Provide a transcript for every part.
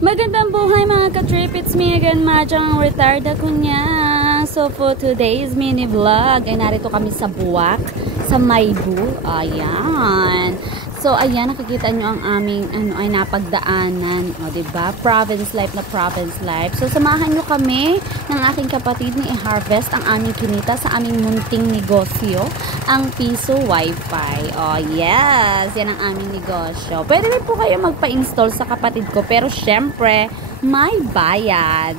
Magandang buhay mga ka-trip, it's me again, Majang retired ako niya. So for today's mini vlog ay narito kami sa Buwak, sa Maybu. Ayan. So ayan, nakikita nyo ang aming ay napagdaanan, o diba? Province life na province life. So samahan nyo kami ng aking kapatid ni i-harvest ang aming kinita sa aming munting negosyo, ang Piso Wi-Fi. Oh yes, yan ang aming negosyo. Pwede rin po kayo magpa-install sa kapatid ko, pero syempre may bayad.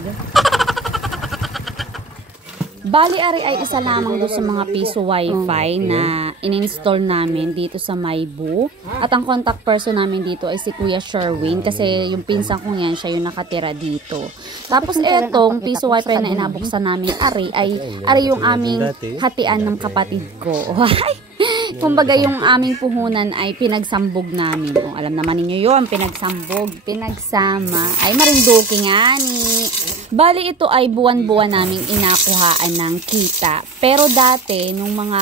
Bali, ari ay isa lamang doon sa mga Piso Wi-Fi na in-install namin dito sa Maybu. At ang contact person namin dito ay si Kuya Sherwin, kasi yung pinsan ko yan, siya yung nakatira dito. Tapos etong Piso Wi-Fi na inabuksan namin, ari yung aming hatian ng kapatid ko. Kumbaga yung aming puhunan ay pinagsambog namin. O, alam naman ninyo yun, pinagsambog, pinagsama. Ay marinduki nga ni. Bali ito ay buwan-buwan naming inakuhaan ng kita. Pero dati, nung mga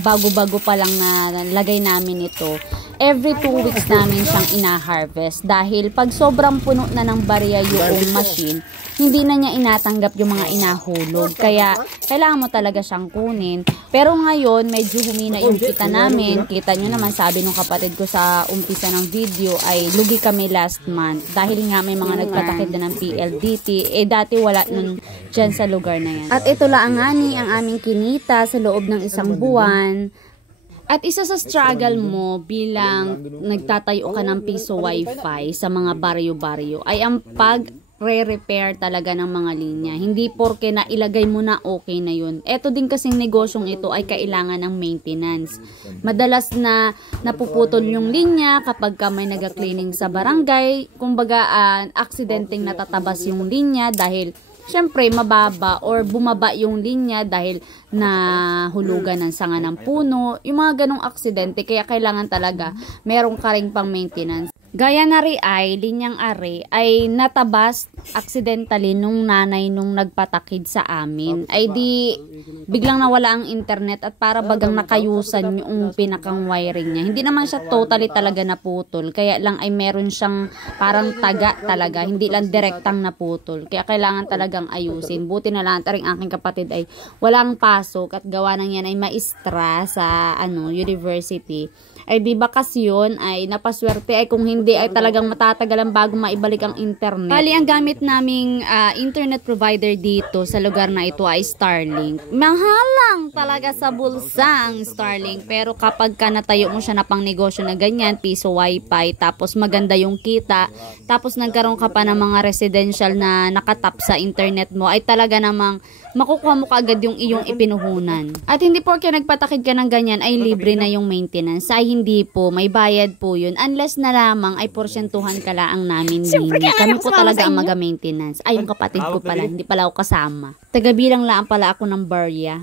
bago-bago pa lang na lagay namin ito, every 2 weeks namin siyang ina-harvest. Dahil pag sobrang puno na ng barya yung machine, hindi na niya inatanggap yung mga inahulog. Kaya, kailangan mo talaga siyang kunin. Pero ngayon, medyo humina yung kita namin. Kita nyo naman, sabi nung kapatid ko sa umpisa ng video, ay lugi kami last month. Dahil nga may mga nagpatakid na ng PLDT. Eh, dati wala nun dyan sa lugar na yan. At ito lang nga ni ang aming kinita sa loob ng isang buwan. At isa sa struggle mo bilang nagtatayo ka ng Piso Wi-Fi sa mga baryo-baryo ay ang pag-re-repair talaga ng mga linya. Hindi porke na ilagay mo na okay na yun. Eto din kasing negosyong ito ay kailangan ng maintenance. Madalas na napuputol yung linya kapag ka may nag-cleaning sa barangay. Kumbaga, aksidenteng natatabas yung linya dahil syempre, mababa or bumaba yung linya dahil nahulugan ng sanga ng puno. Yung mga ganong aksidente, kaya kailangan talaga merong ka ring pang maintenance. Gaya na rin ay, linyang ari, ay natabas accidentally nung nanay nung nagpatakid sa amin. Ay di, biglang nawala ang internet at para bagang nakayusan yung pinakang wiring niya. Hindi naman siya totally talaga naputol. Kaya lang ay meron siyang parang taga talaga. Hindi lang direktang naputol. Kaya kailangan talagang ayusin. Buti na lang, taring aking kapatid ay walang pasok at gawa nang yan ay maestra sa university. Ay di bakasyon ay napaswerte ay kung hindi ay talagang matatagalan bago maibalik ang internet. Bali, ang gamit naming internet provider dito sa lugar na ito ay Starlink. Mahal lang talaga sa bulsa ang Starlink, pero kapag ka natayo mo siya na pang negosyo na ganyan, Piso Wi-Fi, tapos maganda yung kita, tapos nagkaroon ka pa ng mga residential na nakatap sa internet mo, ay talaga namang makukuha mo kaagad yung iyong ipinuhunan. At hindi porke nagpatakid ka ng ganyan ay libre na yung maintenance. Ay hindi po, may bayad po yun. Unless na lamang ay porsyentuhan ka lang namin. Kami po talaga ang maga-maintenance. Ay, yung kapatid ko pala, hindi pala ako kasama. Tagabilang lang pala ako ng barya.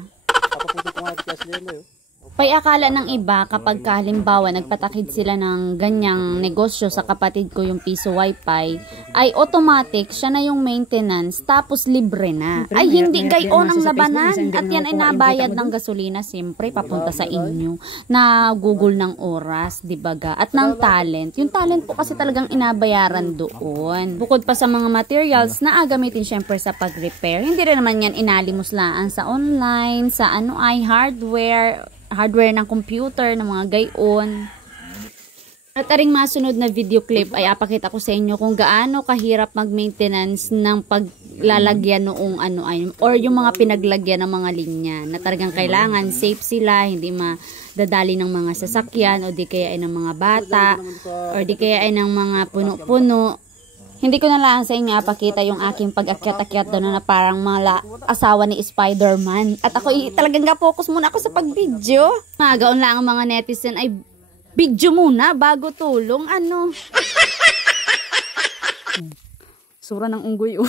Pay akala ng iba kapag halimbawa nagpatakid sila ng ganyang negosyo sa kapatid ko yung Piso Wi-Fi, ay automatic siya na yung maintenance tapos libre na. Ay hindi, gayon ang labanan. At yan ay nabayad ng gasolina siyempre papunta sa inyo. Na Google ng oras, dibaga, at ng talent. Yung talent po kasi talagang inabayaran doon. Bukod pa sa mga materials na gamitin siyempre sa pag-repair. Hindi rin naman yan inalimos laan sa online, sa ay hardware ng computer, ng mga gayon. At aring masunod na video clip ay apakita ko sa inyo kung gaano kahirap mag-maintenance ng paglalagyan noong or yung mga pinaglagyan ng mga linya na talagang kailangan safe sila, hindi madadali ng mga sasakyan o di kaya ay ng mga bata or di kaya ay ng mga puno-puno. Hindi ko na lang sa inyo apakita yung aking pag-akyat-akyat doon na parang mga asawa ni Spider-Man. At ako talagang focus muna ako sa pag-video. Magaon lang ang mga netizen ay video muna bago tulong. Sura ng unggoy.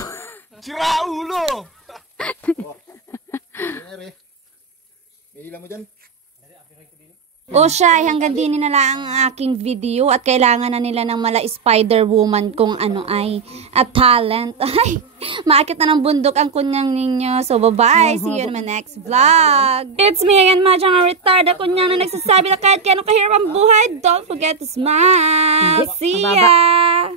Sira ulo! May hila mo dyan? O siya, hanggang din na lang ang aking video at kailangan na nila ng mala Spider-Woman kung ay at talent. Ay, maakit na ng bundok ang kunyang ninyo. So, bye-bye. See you in my next vlog. It's me again, Majang, ang retarda kunyang na nagsasabi na kahit kaya kahirap ang buhay, don't forget to smile. See ya!